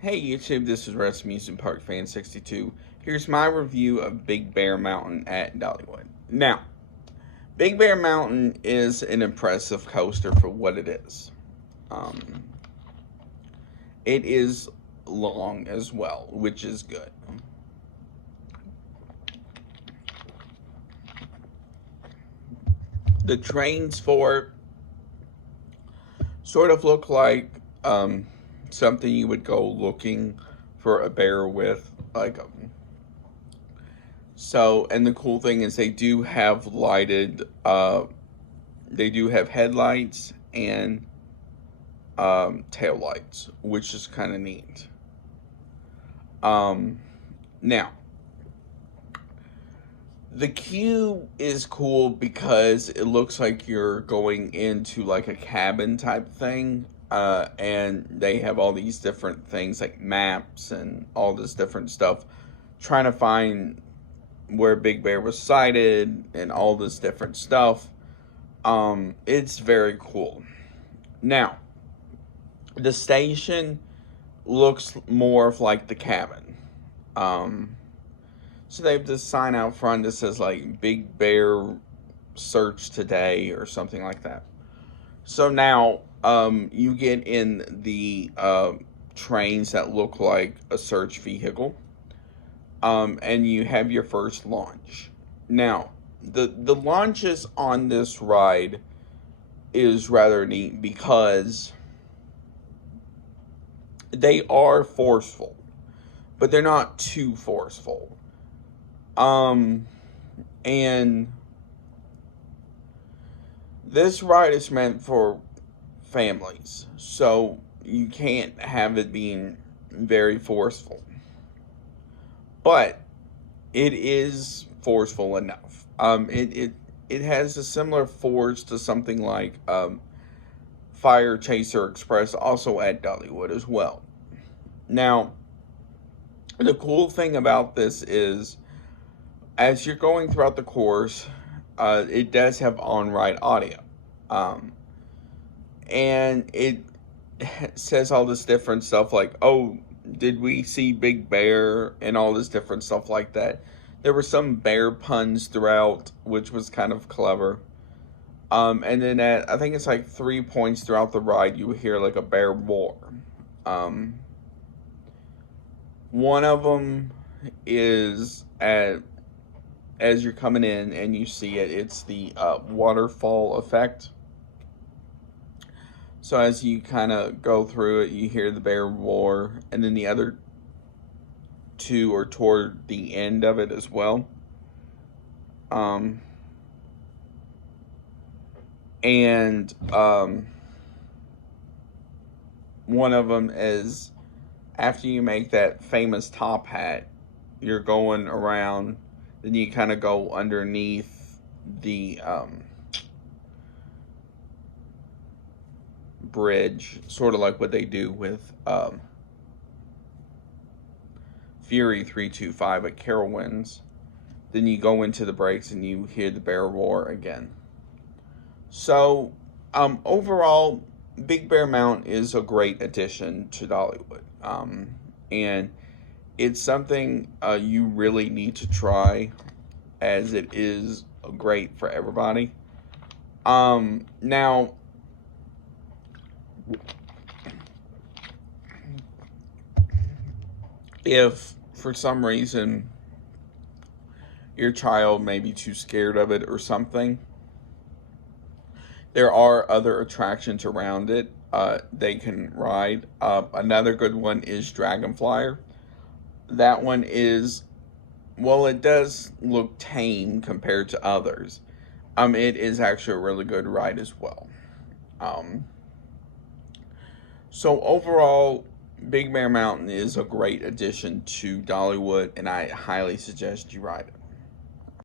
Hey YouTube, this is Amusement Park Fan 62. Here's my review of Big Bear Mountain at Dollywood. Now, Big Bear Mountain is an impressive coaster for what it is. Um, it is long as well, which is good. The trains for it sort of look like something you would go looking for a bear with, and the cool thing is they do have they do have headlights and tail lights, which is kind of neat. Now, the queue is cool because it looks like you're going into like a cabin type thing. And they have all these different things like maps and all this different stuff, trying to find where Big Bear was sighted and all this different stuff. It's very cool. Now, the station looks more of like the cabin. So they have this sign out front that says like Big Bear search today or something like that. So now you get in the trains that look like a search vehicle, and you have your first launch. Now, the launches on this ride is rather neat because they are forceful, but they're not too forceful. And this ride is meant for families, so you can't have it being very forceful. But it is forceful enough. It has a similar force to something like Fire Chaser Express, also at Dollywood as well. Now, the cool thing about this is, as you're going throughout the course, it does have on-ride audio. And it says all this different stuff like, oh, did we see Big Bear, and all this different stuff like that. There were some bear puns throughout, which was kind of clever. And then at, I think it's like 3 points throughout the ride, you hear like a bear roar. One of them is as you're coming in and you see it, it's the waterfall effect. So as you kind of go through it, you hear the bear roar, and then the other two are toward the end of it as well. One of them is after you make that famous top hat, you're going around, then you kind of go underneath the bridge, sort of like what they do with Fury 325 at Carowinds. Then you go into the brakes and you hear the bear roar again. So overall, Big Bear Mountain is a great addition to Dollywood, and it's something you really need to try, as it is great for everybody. Now, if for some reason your child may be too scared of it or something, there are other attractions around it they can ride. Another good one is Dragonflyer. That one is, well, it does look tame compared to others. It is actually a really good ride as well. So overall, Big Bear Mountain is a great addition to Dollywood, and I highly suggest you ride it.